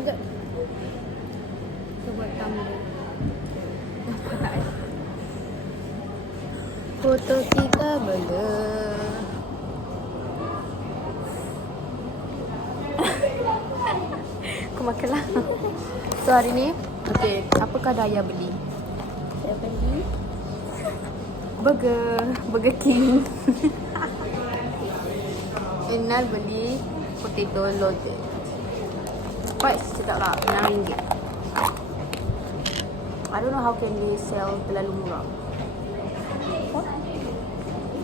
juga. Kita buat tumbler. Foto kita blur. Aku makanlah. So hari ni, okay, apakah Daya beli? Saya beli Burger King. Inal beli potato loaded. Quite sedap lah, RM6. I don't know how can they sell terlalu murah.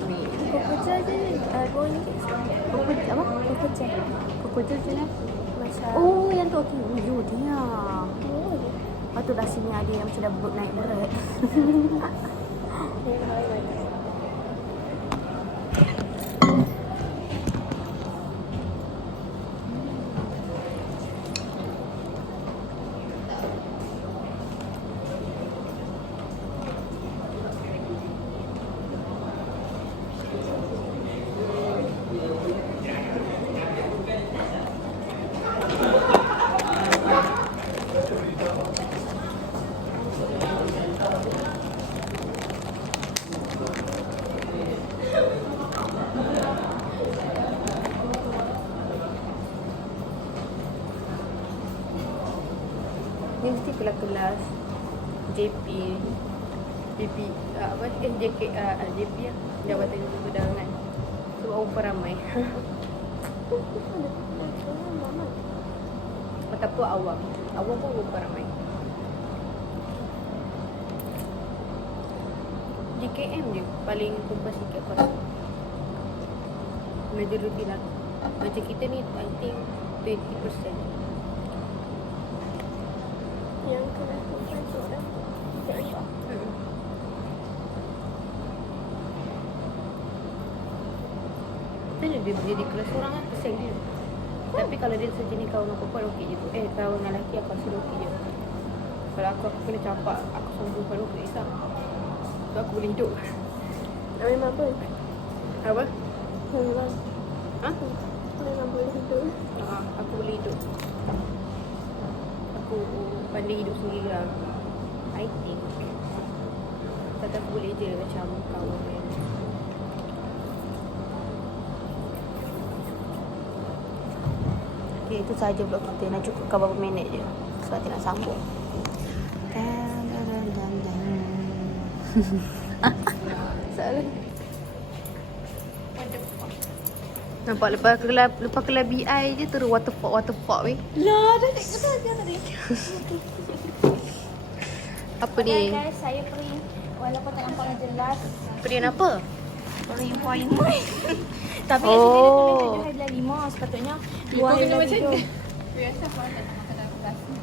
Ni, Kokoja je RM2 Kokoja apa? Kokoja Kokoja je lah. Macam Oh, yang tu okey. Oh, dia. oh, Lepas tu dah sini ada yang macam dah naik berat. yang halal. Ni mesti kelas-kelas JP apa JK JP lah, Jabatan Perdagangan. Sebab orang ramai. Ataupun awam pun orang ramai. JKM je paling kumpul sikit kos. Majoriti lah. Macam kita ni I think 20%. Yang kena kumpul tu dah. Macam dia jadi kelas orang kan kesian dia. Tapi kalau dia sejenis kawan aku pun okey je tu. Kawan dengan lelaki aku rasa okey je. Kalau aku kena campak, aku sambung perempuan aku tak kisah. So aku boleh hidup. Memang pun Apa? memang Ha? memang boleh hidup. Aku boleh hidup. Aku pandai hidup sendiri lah. I think. Tapi aku boleh je macam kawan kan. Okay, itu sahaja vlog kita. Nak cukupkan berapa minit je. Sebab kita nak sambung. Salah. Nampak lepas kelas BI je terus waterfall weh. Lah, dah tengok dia tadi. Apa ni? Guys, saya print walaupun tak nampak jelas. Print apa? Print point. Tapi Oh. sini dia tulis 7 hari dah 5. Sepatutnya 2 hari dah 7. Biasa kalau tak makan dalam kelas ni.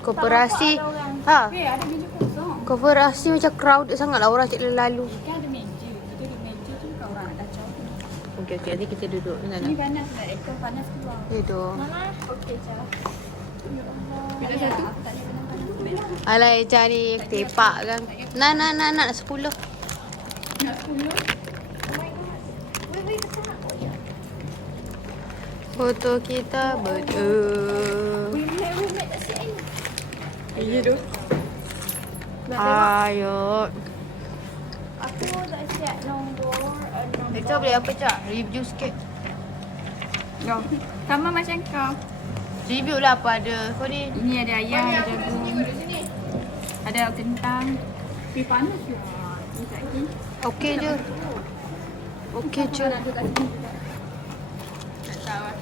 Koperasi. Tak nampak ada orang. Ha. Ada meja kosong. Koperasi macam crowded sangat lah orang cik lalu. Kan ada meja. Kita duduk meja tu kat orang dah jauh. Okey, nanti kita duduk di sana. Ni panas lah. Aircon panas keluar. Itu. Mama, okey Cara. Ya Allah. Bila satu? Aku tak boleh panas-panas. Alai cari tepak kan. Nak 10. Nak 10. Wait, kesana. Oh ya. Foto kita berdua. We met kat sini. Ya tu. Ayo. Aku dah siap nombor. Cak boleh apa Cak? Review sikit. Jom. Sama macam kau. Review lah apa ada. Kau ni. Ini ada ayam, ada jagung. Ada kentang. Tapi panas je. Ni tak lagi. Okey je. Okey je. Nak duduk kat sini juga. Tak tahu lah.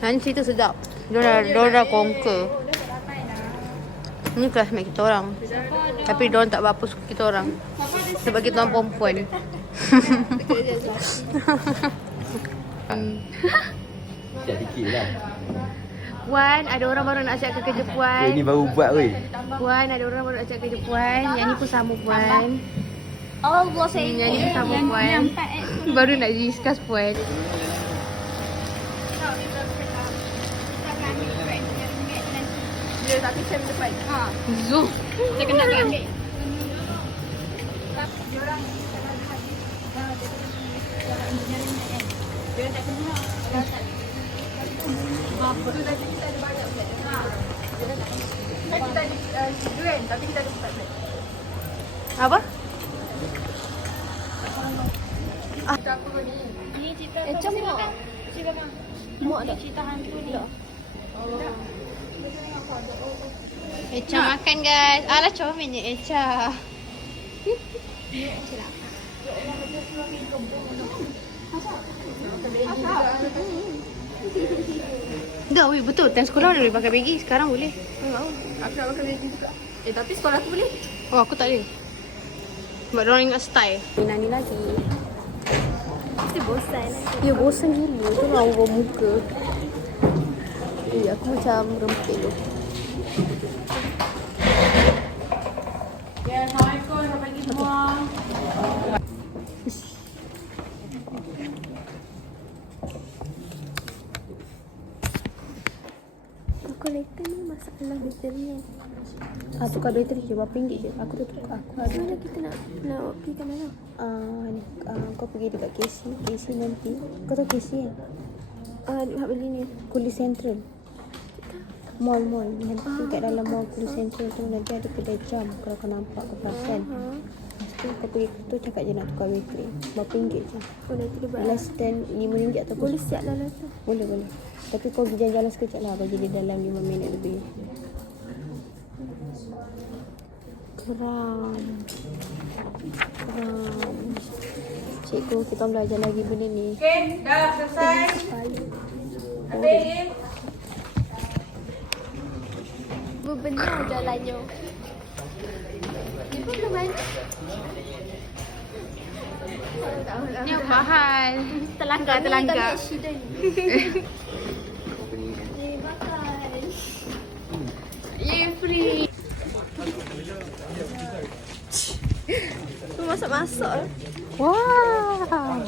Nanti cerita sedap. Diorang dah conquer. Ni classmate kita orang. Tapi diorang tak berapa suka kita orang. Sebab kita orang perempuan. Siap sikit lah. Puan, ada orang baru nak siapkan kerja Puan. Ini baru buat weh. Puan, ada orang baru nak siapkan kerja Puan. Yang ni pun sama Puan. Allah saya Yang ni pun sama Puan. Yang 4 Baru nak discuss Puan. Dia tak picture depan. Ha. Zoom. Kita kena ambil. Dia tak kenal. Apa tu tadi kita ada banyak beg. Kan kita ada durian tapi kita ada 4 beg. Apa? Kita apa ni? Ini cerita Ecam silakan. tak? Silakan. Muak tak? Cerita hantu ni. Echa makan guys. Alah comelnya Echa. Enggak, weh, betul. Time sekolah boleh pakai begi. Sekarang boleh. Aku nak makan begi juga. Tapi sekolah aku boleh. Oh, aku tak boleh. Sebab diorang ingat style. Nani lagi. Mesti bosan lah. Ya, bosan gila. Tu nak ubah muka. Aku macam rempit tu. Ya, Assalamualaikum. Selamat pagi semua. Kalkulator ni masalah bateri kan. Tukar bateri je. Berapa ringgit je? Aku tu tukar. Aku ada. Macam mana kita nak pergi ke mana? Ni, kau pergi dekat KC nanti. Kau tahu KC kan? Nak beli ni. Kuli Central. Mall. Nanti kat dalam mall Kuli Central tu nanti ada kedai jam. Kalau kau nampak kau perasan. Lepas tu kau pergi tu cakap je nak tukar bateri. Berapa ringgit je? Oh, nanti dia buat. Less than RM5 ataupun Boleh siap lah tu. Boleh. Tapi kau pergi jalan-jalan sekejap lah. Bagi dia dalam 5 minit lebih. Geram. Cikgu, kita belajar lagi benda ni. Okey, dah selesai. Habis. Benar jalannya. Dia pun belum banyak. Ni mahal. Telanggar. Telanggar. Dia makan. Yeah, free. Tu masak-masak. Wah.